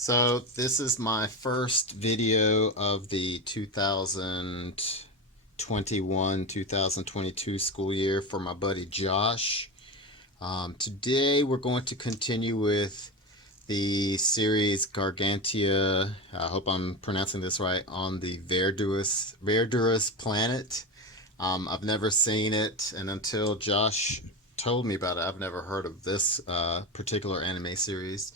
So this is my first video of the 2021-2022 school year for my buddy Josh. Today we're going to continue with the series Gargantia. I hope I'm pronouncing this right, on the Verdurous planet. I've never seen it, and until Josh told me about it, I've never heard of this particular anime series.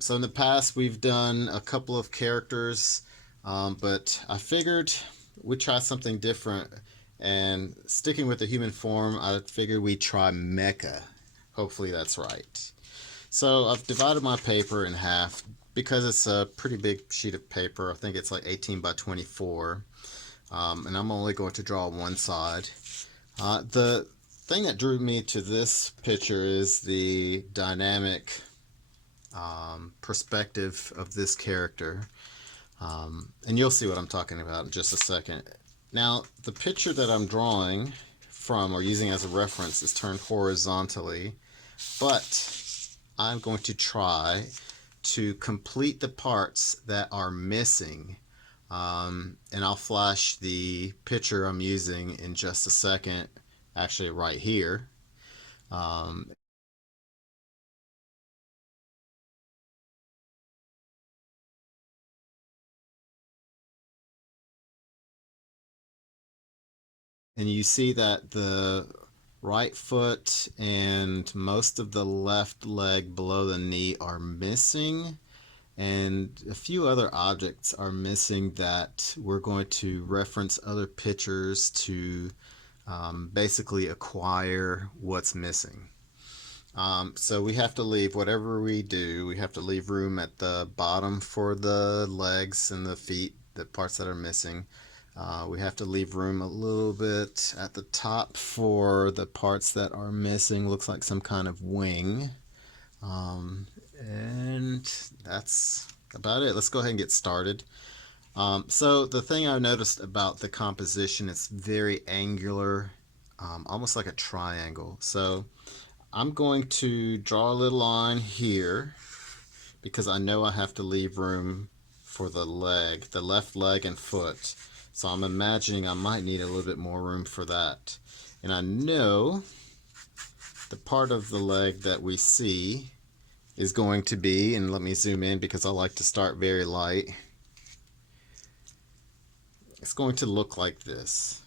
So in the past, we've done a couple of characters, but I figured we'd try something different. And sticking with the human form, I figured we'd try mecha. Hopefully that's right. So I've divided my paper in half because it's a pretty big sheet of paper. I think it's like 18 by 24. And I'm only going to draw one side. The thing that drew me to this picture is the dynamic perspective of this character. And you'll see what I'm talking about in just a second. Now, the picture that I'm drawing from or using as a reference is turned horizontally, but I'm going to try to complete the parts that are missing. And I'll flash the picture I'm using in just a second, actually right here. Um, and you see that the right foot and most of the left leg below the knee are missing, and a few other objects are missing that we're going to reference other pictures to basically acquire what's missing. So we have to leave, whatever we do, we have to leave room at the bottom for the legs and the feet, the parts that are missing. We have to leave room a little bit at the top for the parts that are missing. Looks like some kind of wing. And that's about it. Let's go ahead and get started. So the thing I noticed about the composition, it's very angular, almost like a triangle. So I'm going to draw a little line here because I know I have to leave room for the leg, the left leg and foot. So I'm imagining I might need a little bit more room for that. And I know the part of the leg that we see is going to be, and let me zoom in because I like to start very light. It's going to look like this,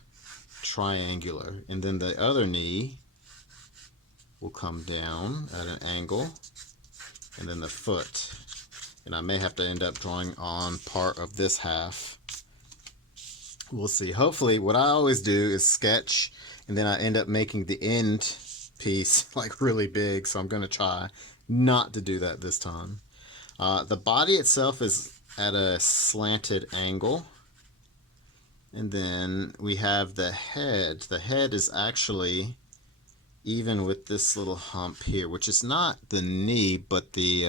triangular. And then the other knee will come down at an angle, and then the foot. And I may have to end up drawing on part of this half. We'll see. Hopefully, what I always do is sketch, and then I end up making the end piece like really big, so I'm going to try not to do that this time. The body itself is at a slanted angle. And then we have the head. The head is actually even with this little hump here, which is not the knee, but the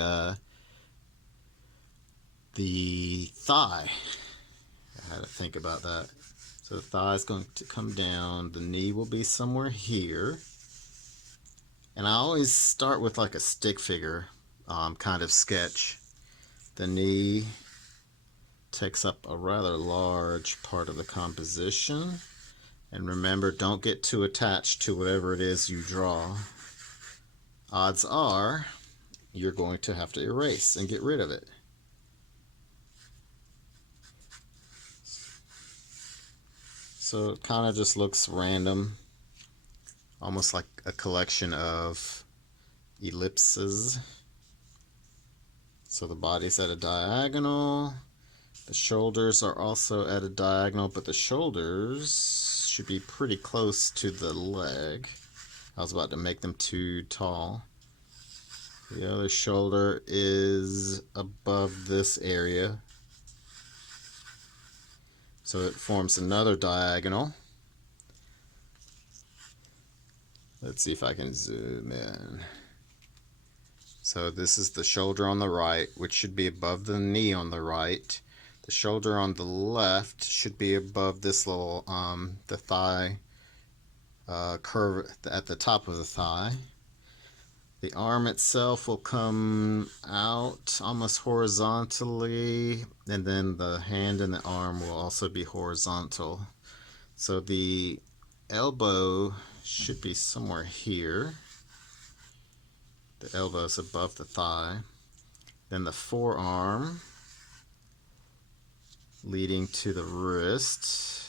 thigh. I had to think about that. So the thigh is going to come down. The knee will be somewhere here. And I always start with like a stick figure kind of sketch. The knee takes up a rather large part of the composition. And remember, don't get too attached to whatever it is you draw. Odds are you're going to have to erase and get rid of it. So it kind of just looks random, almost like a collection of ellipses. So the body's at a diagonal. The shoulders are also at a diagonal, but the shoulders should be pretty close to the leg. I was about to make them too tall. The other shoulder is above this area. So it forms another diagonal. Let's see if I can zoom in. So this is the shoulder on the right, which should be above the knee on the right. The shoulder on the left should be above this little, the thigh curve at the top of the thigh. The arm itself will come out almost horizontally, and then the hand and the arm will also be horizontal. So the elbow should be somewhere here. The elbow is above the thigh. Then the forearm leading to the wrist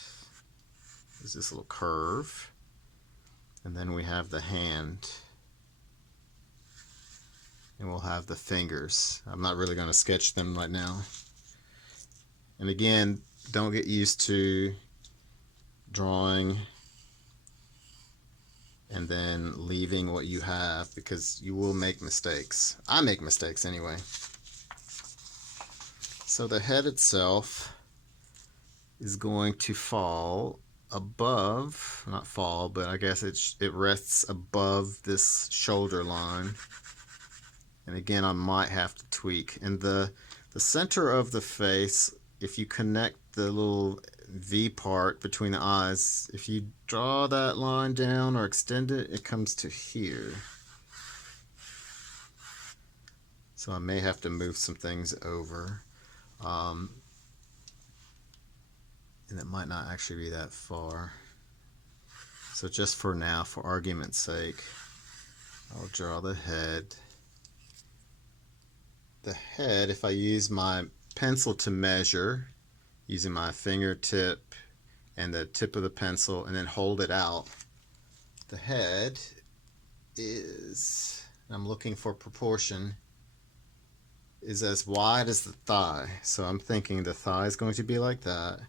is this little curve. And then we have the hand. And we'll have the fingers. I'm not really going to sketch them right now. And again, don't get used to drawing and then leaving what you have, because you will make mistakes. I make mistakes anyway. So the head itself is going to fall above, not fall, but I guess it rests above this shoulder line. And again, I might have to tweak. And the center of the face, if you connect the little V part between the eyes, if you draw that line down or extend it, it comes to here. So I may have to move some things over. And it might not actually be that far. So just for now, for argument's sake, I'll draw the head. The head, if I use my pencil to measure, using my fingertip and the tip of the pencil, and then hold it out, the head is, I'm looking for proportion, is as wide as the thigh. So I'm thinking the thigh is going to be like that.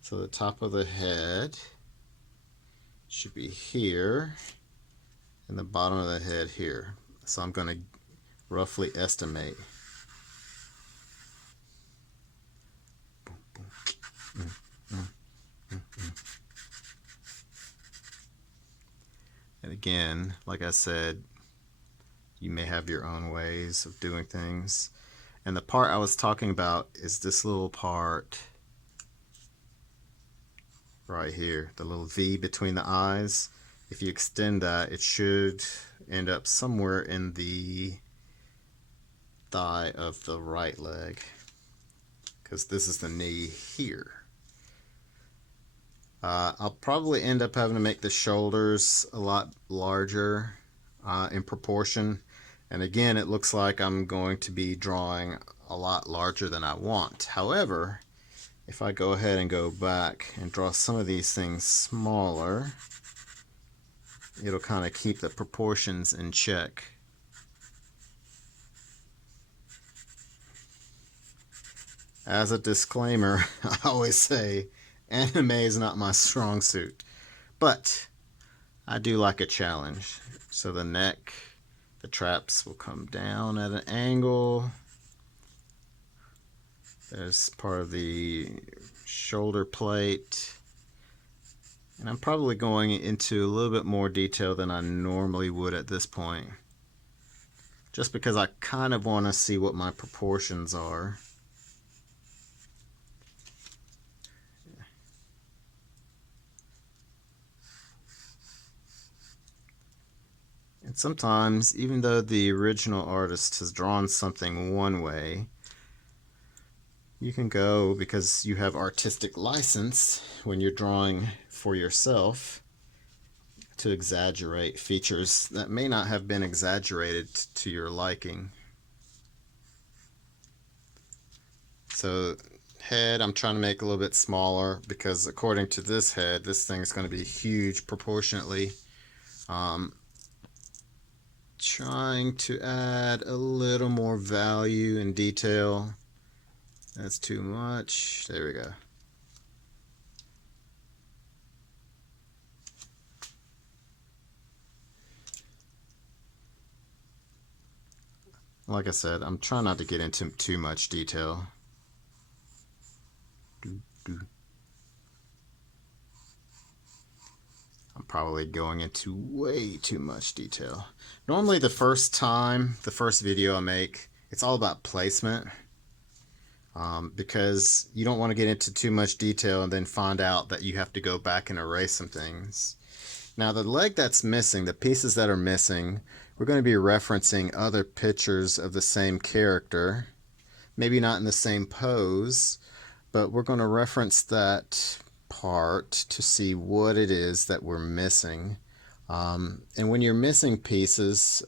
So the top of the head should be here, and the bottom of the head here. So I'm going to roughly estimate. And again, like I said, you may have your own ways of doing things. And the part I was talking about is this little part right here, the little V between the eyes. If you extend that, it should end up somewhere in the thigh of the right leg, because this is the knee here. I'll probably end up having to make the shoulders a lot larger in proportion. And again, it looks like I'm going to be drawing a lot larger than I want. However, if I go ahead and go back and draw some of these things smaller, it'll kind of keep the proportions in check. As a disclaimer, I always say anime is not my strong suit, but I do like a challenge. So the neck, the traps will come down at an angle. There's part of the shoulder plate. And I'm probably going into a little bit more detail than I normally would at this point, just because I kind of want to see what my proportions are. And sometimes, even though the original artist has drawn something one way, you can go, because you have artistic license when you're drawing for yourself, to exaggerate features that may not have been exaggerated to your liking. So head, I'm trying to make a little bit smaller, because according to this head, this thing is going to be huge proportionately. Trying to add a little more value and detail. That's too much. There we go. Like I said, I'm trying not to get into too much detail. I'm probably going into way too much detail. Normally the first video I make, it's all about placement, because you don't want to get into too much detail and then find out that you have to go back and erase some things. Now the leg that's missing, the pieces that are missing, we're going to be referencing other pictures of the same character, maybe not in the same pose, but we're going to reference that part to see what it is that we're missing. And when you're missing pieces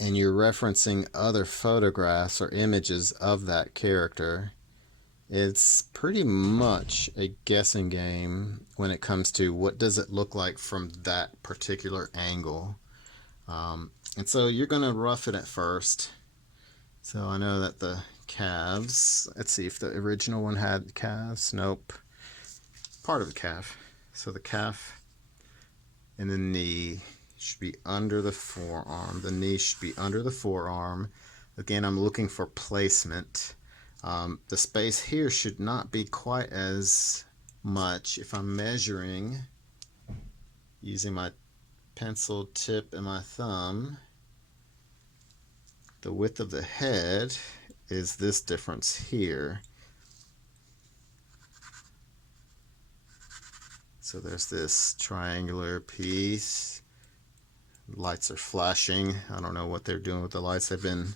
and you're referencing other photographs or images of that character, it's pretty much a guessing game when it comes to what does it look like from that particular angle. And so you're going to rough it at first. So I know that the calves, let's see if the original one had calves. Nope. Part of the calf. So the calf and the knee should be under the forearm. The knee should be under the forearm. Again, I'm looking for placement. The space here should not be quite as much. If I'm measuring using my pencil tip and my thumb, the width of the head is this difference here. So there's this triangular piece. Lights are flashing. I don't know what they're doing with the lights. They've been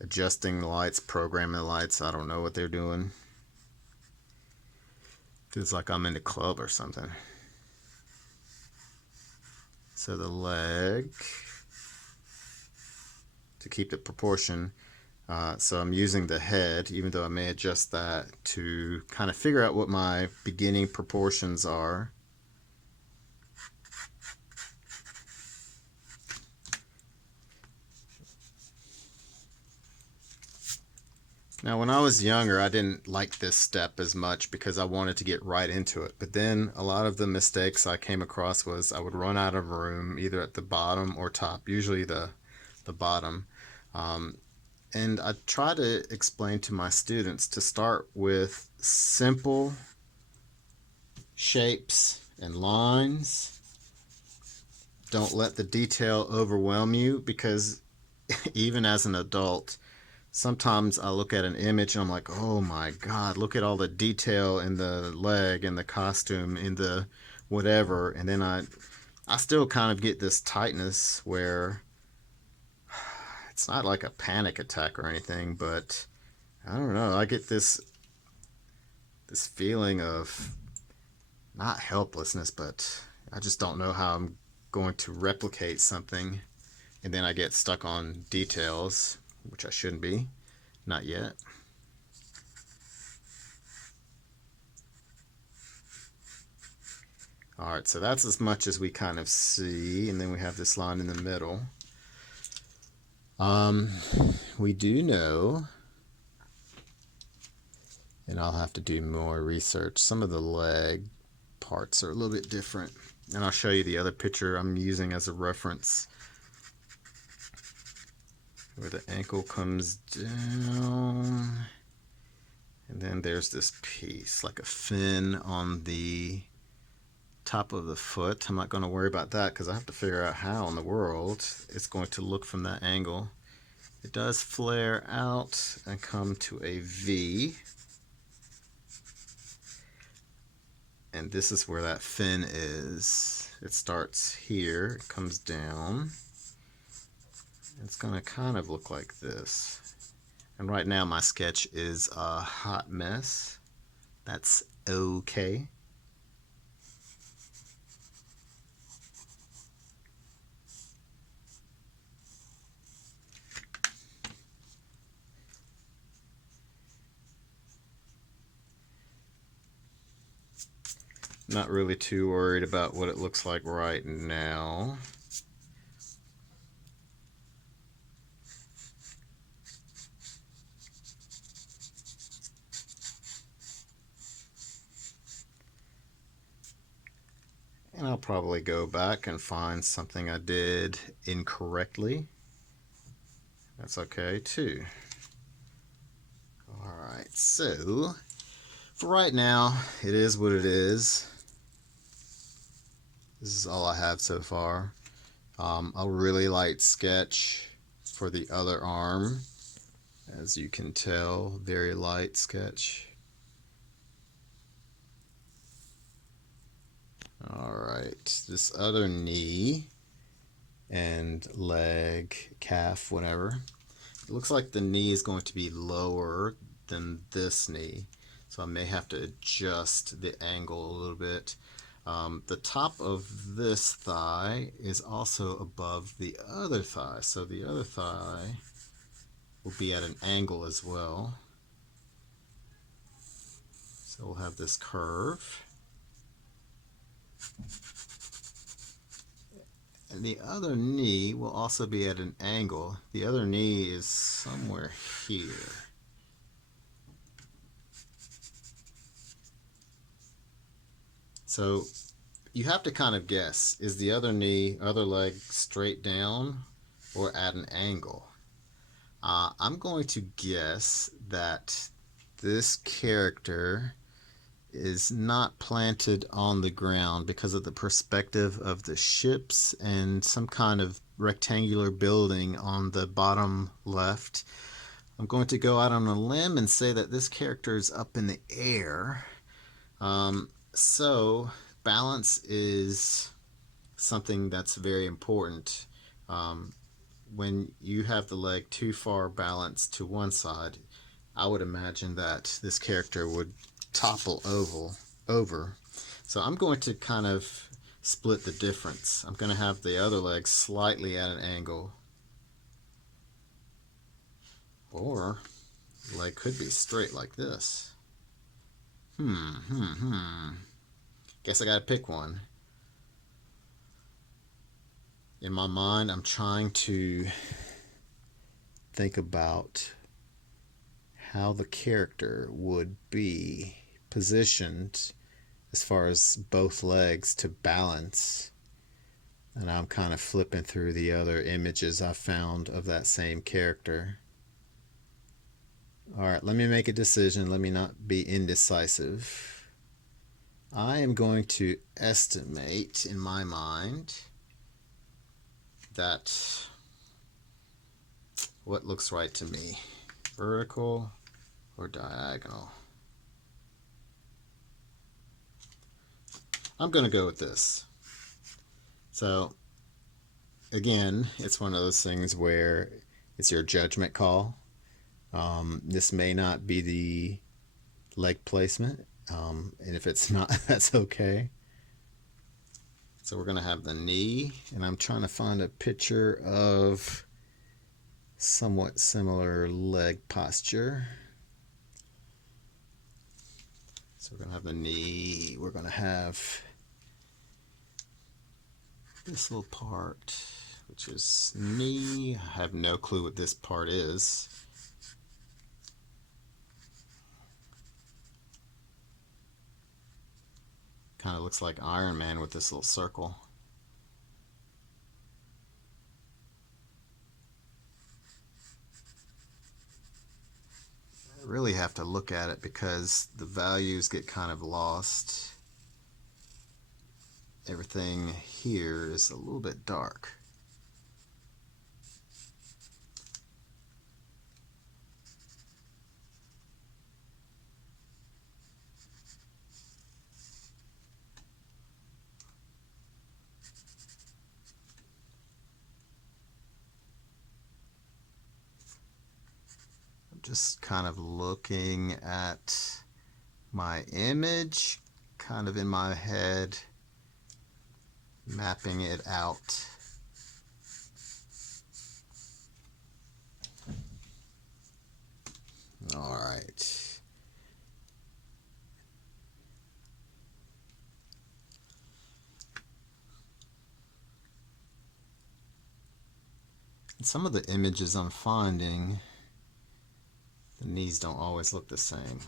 adjusting the lights, programming the lights. I don't know what they're doing. Feels like I'm in a club or something. So the leg, to keep the proportion, so I'm using the head, even though I may adjust that to kind of figure out what my beginning proportions are. Now, when I was younger, I didn't like this step as much because I wanted to get right into it. But then a lot of the mistakes I came across was I would run out of room either at the bottom or top, usually the bottom. And I try to explain to my students to start with simple shapes and lines. Don't let the detail overwhelm you, because even as an adult, sometimes I look at an image and I'm like, oh my God, look at all the detail in the leg, in the costume, in the whatever. And then I still kind of get this tightness where it's not like a panic attack or anything, but I don't know. I get this feeling of not helplessness, but I just don't know how I'm going to replicate something. And then I get stuck on details, which I shouldn't be. Not yet. All right, so that's as much as we kind of see, and then we have this line in the middle. We do know, and I'll have to do more research, some of the leg parts are a little bit different. And I'll show you the other picture I'm using as a reference, where the ankle comes down, and then there's this piece like a fin on the top of the foot. I'm not going to worry about that because I have to figure out how in the world it's going to look from that angle. It does flare out and come to a V, and this is where that fin is. It starts here, it comes down. It's going to kind of look like this. And right now my sketch is a hot mess. That's okay. Not really too worried about what it looks like right now. And I'll probably go back and find something I did incorrectly. That's okay too. Alright, so for right now, it is what it is. This is all I have so far. A really light sketch for the other arm. As you can tell, very light sketch. All right, this other knee and leg, calf, whatever. It looks like the knee is going to be lower than this knee, so I may have to adjust the angle a little bit. The top of this thigh is also above the other thigh, so the other thigh will be at an angle as well. So we'll have this curve. And the other knee will also be at an angle. The other knee is somewhere here. So you have to kind of guess, is the other knee, other leg straight down or at an angle? I'm going to guess that this character is not planted on the ground because of the perspective of the ships and some kind of rectangular building on the bottom left. I'm going to go out on a limb and say that this character is up in the air. So balance is something that's very important. When you have the leg too far balanced to one side, I would imagine that this character would topple over. So I'm going to kind of split the difference. I'm going to have the other leg slightly at an angle. Or the leg could be straight like this. Guess I gotta pick one. In my mind, I'm trying to think about how the character would be positioned as far as both legs to balance. And I'm kind of flipping through the other images I found of that same character. All right, let me make a decision. Let me not be indecisive. I am going to estimate in my mind that what looks right to me, vertical or diagonal. I'm going to go with this. So again, it's one of those things where it's your judgment call. This may not be the leg placement, and if it's not, that's okay. So we're going to have the knee, and I'm trying to find a picture of somewhat similar leg posture. So we're going to have the knee. We're going to have this little part, which is knee. I have no clue what this part is. Kind of looks like Iron Man with this little circle. I really have to look at it because the values get kind of lost. Everything here is a little bit dark. I'm just kind of looking at my image, kind of in my head, mapping it out. All right. Some of the images I'm finding, the knees don't always look the same.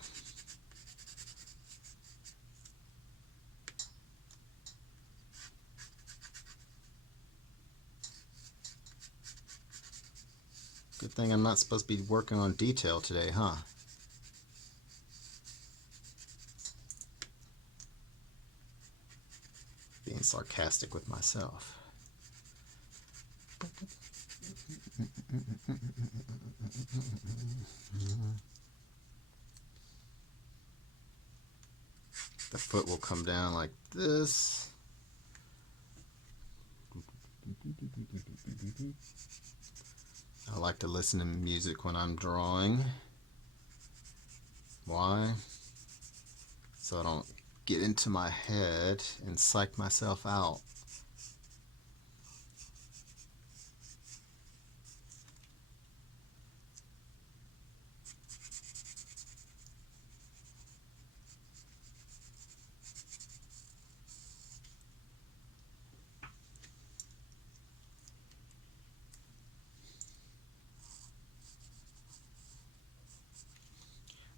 Good thing I'm not supposed to be working on detail today, huh? Being sarcastic with myself. The foot will come down like this. I like to listen to music when I'm drawing. Why? So I don't get into my head and psych myself out.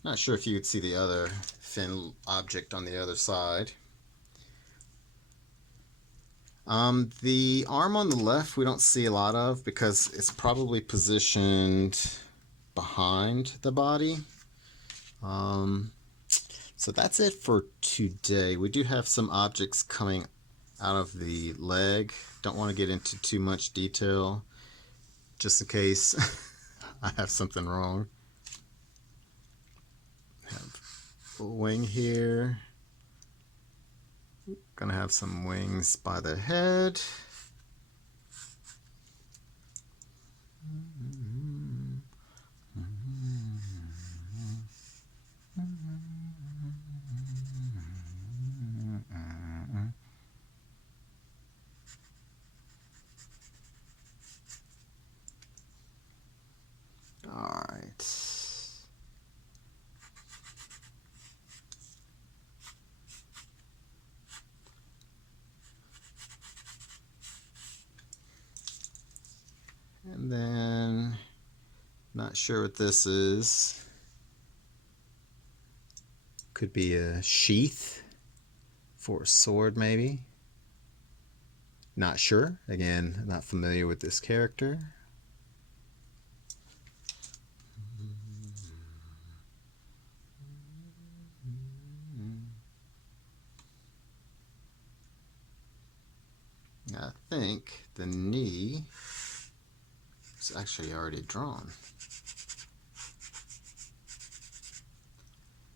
Not sure if you could see the other fin object on the other side. The arm on the left we don't see a lot of because it's probably positioned behind the body. So that's it for today. We do have some objects coming out of the leg. Don't want to get into too much detail just in case I have something wrong. Have a wing here. Gonna have some wings by the head. All right. And then, not sure what this is. Could be a sheath for a sword, maybe. Not sure. Again, not familiar with this character. I think the knee is actually already drawn.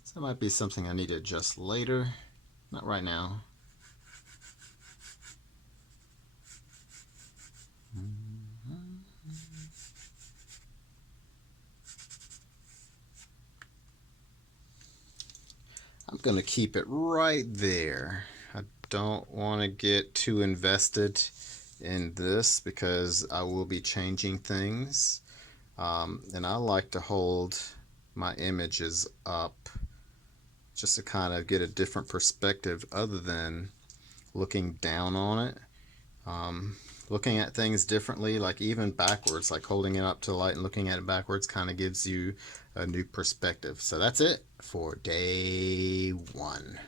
So that might be something I need to adjust later. Not right now. I'm going to keep it right there. I don't want to get too invested in this because I will be changing things. And I like to hold my images up just to kind of get a different perspective other than looking down on it. Looking at things differently, like even backwards, like holding it up to the light and looking at it backwards kind of gives you a new perspective. So that's it for day 1.